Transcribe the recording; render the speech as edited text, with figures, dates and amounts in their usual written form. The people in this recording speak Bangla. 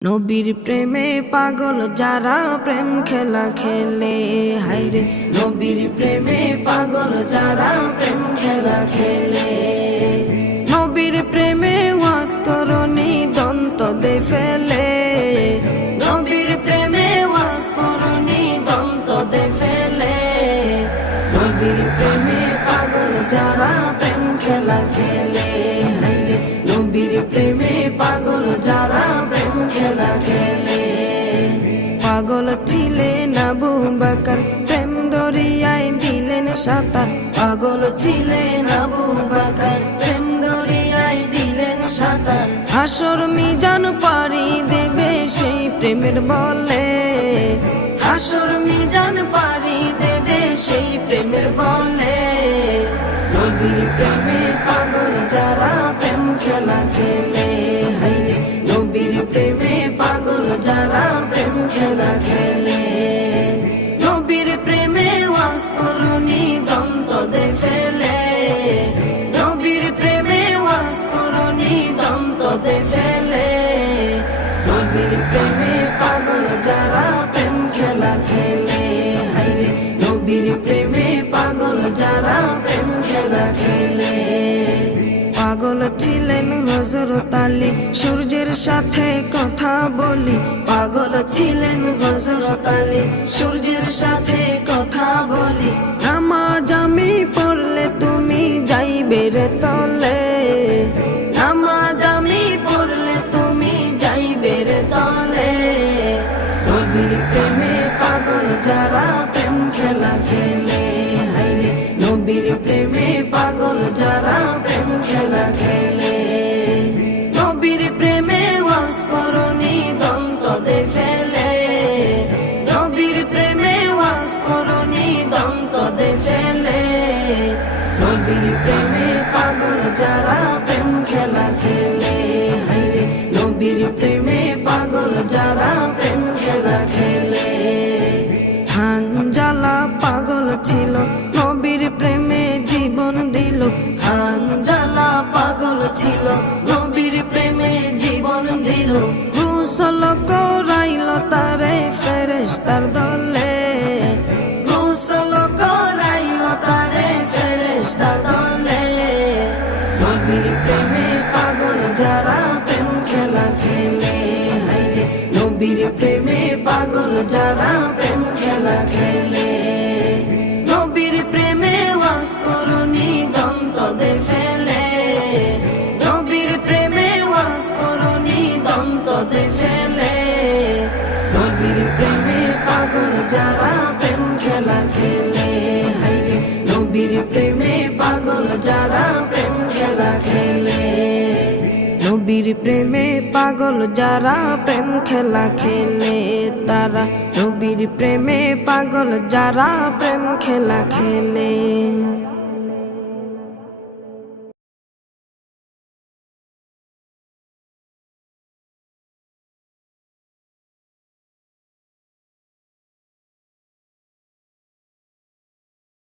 নবীর প্রেমে পাগল যারা প্রেম খেলা খেলে, হায়রে নবীর প্রেমে পাগল যারা প্রেম খেলা খেলে। নবীর প্রেমে ওয়াজ করনি দন্ত দে ফেলে, নবীর প্রেমে ওয়াজ করনি দন্ত দে ফেলে। নবীর প্রেমে পাগল যারা প্রেম খেলা খেলে, হায়রে নবীর প্রেমে পাগল যারা প্রেম খেলা খেলে। পাগল ছিলেন আবু বকর, প্রেম দরিয়ায় দিলেন সাঁতার। পাগল ছিলেন আবু বকর, প্রেম দরিয়ায় দিলেন সাঁতার। হাসর মিজান পারি দেবে সেই প্রেমের বলে, হাসর মিজান পারি দেবে সেই প্রেমের বলে। নবীর প্রেমে পাগল যারা প্রেম খেলা খেলে, হায়রে নবীর প্রেমে পাগল যারা প্রেম খেলা খেলে। নবীর প্রেমে ওয়াজ করনি দন্ত দে ফেলে, নবীর প্রেমে ওয়াজ করনি দন্ত দে ফেলে। নবীর প্রেমে পাগল যারা প্রেম খেলা খেলে, হায়রে নবীর প্রেমে পাগল যারা প্রেম খেলা খেলে। পাগল ছিলেন হযরত আলী, সূর্যের সাথে কথা বলি। পাগল ছিলেন হযরত আলী, সূর্যের সাথে কথা বলি। নামাজ আমি পড়লে তুমি যাইবে রে তলে, নামাজ আমি পড়লে তুমি যাইবে রে তলে। নবীর প্রেমে পাগল যারা প্রেম খেলা খেলে, হায়রে নবীর প্রেমে পাগল যারা প্রেম খেলা খেলে। নবীর প্রেমে ওয়াজ করনি দন্ত দে ফেলে, নবীর প্রেমে ওয়াজ করনি দন্ত দে ফেলে। নবীর প্রেমে পাগল যারা প্রেম খেলা খেলে, হায়রে নবীর প্রেমে পাগল যারা প্রেম খেলা খেলে। হানজালা পাগল ছিল, নবীর প্রেমে জীবন দিল। হানজালা পাগল ছিল, নবীর প্রেমে জীবন দিল। গোসল করাইল তারে ফেরেশতার দলে, গোসল করাইল তারে ফেরেশতার দলে। নবীর প্রেমে পাগল যারা প্রেম খেলা খেলে, হায়রে নবীর প্রেমে পাগল যারা প্রেম খেলা খেলে। নবীর প্রেমে ওয়াজ করনি দন্ত দে ফেলে, নবীর প্রেমে ওয়াজ করনি দন্ত দে ফেলে। নবীর প্রেমে পাগল যারা প্রেম খেলা খেলে, হায়রে নবীর প্রেমে পাগল যারা প্রেম খেলা খেলে। নবীর প্রেমে পাগল যারা প্রেম খেলা খেলে, তারা নবীর প্রেমে পাগল যারা প্রেম খেলা খেলে।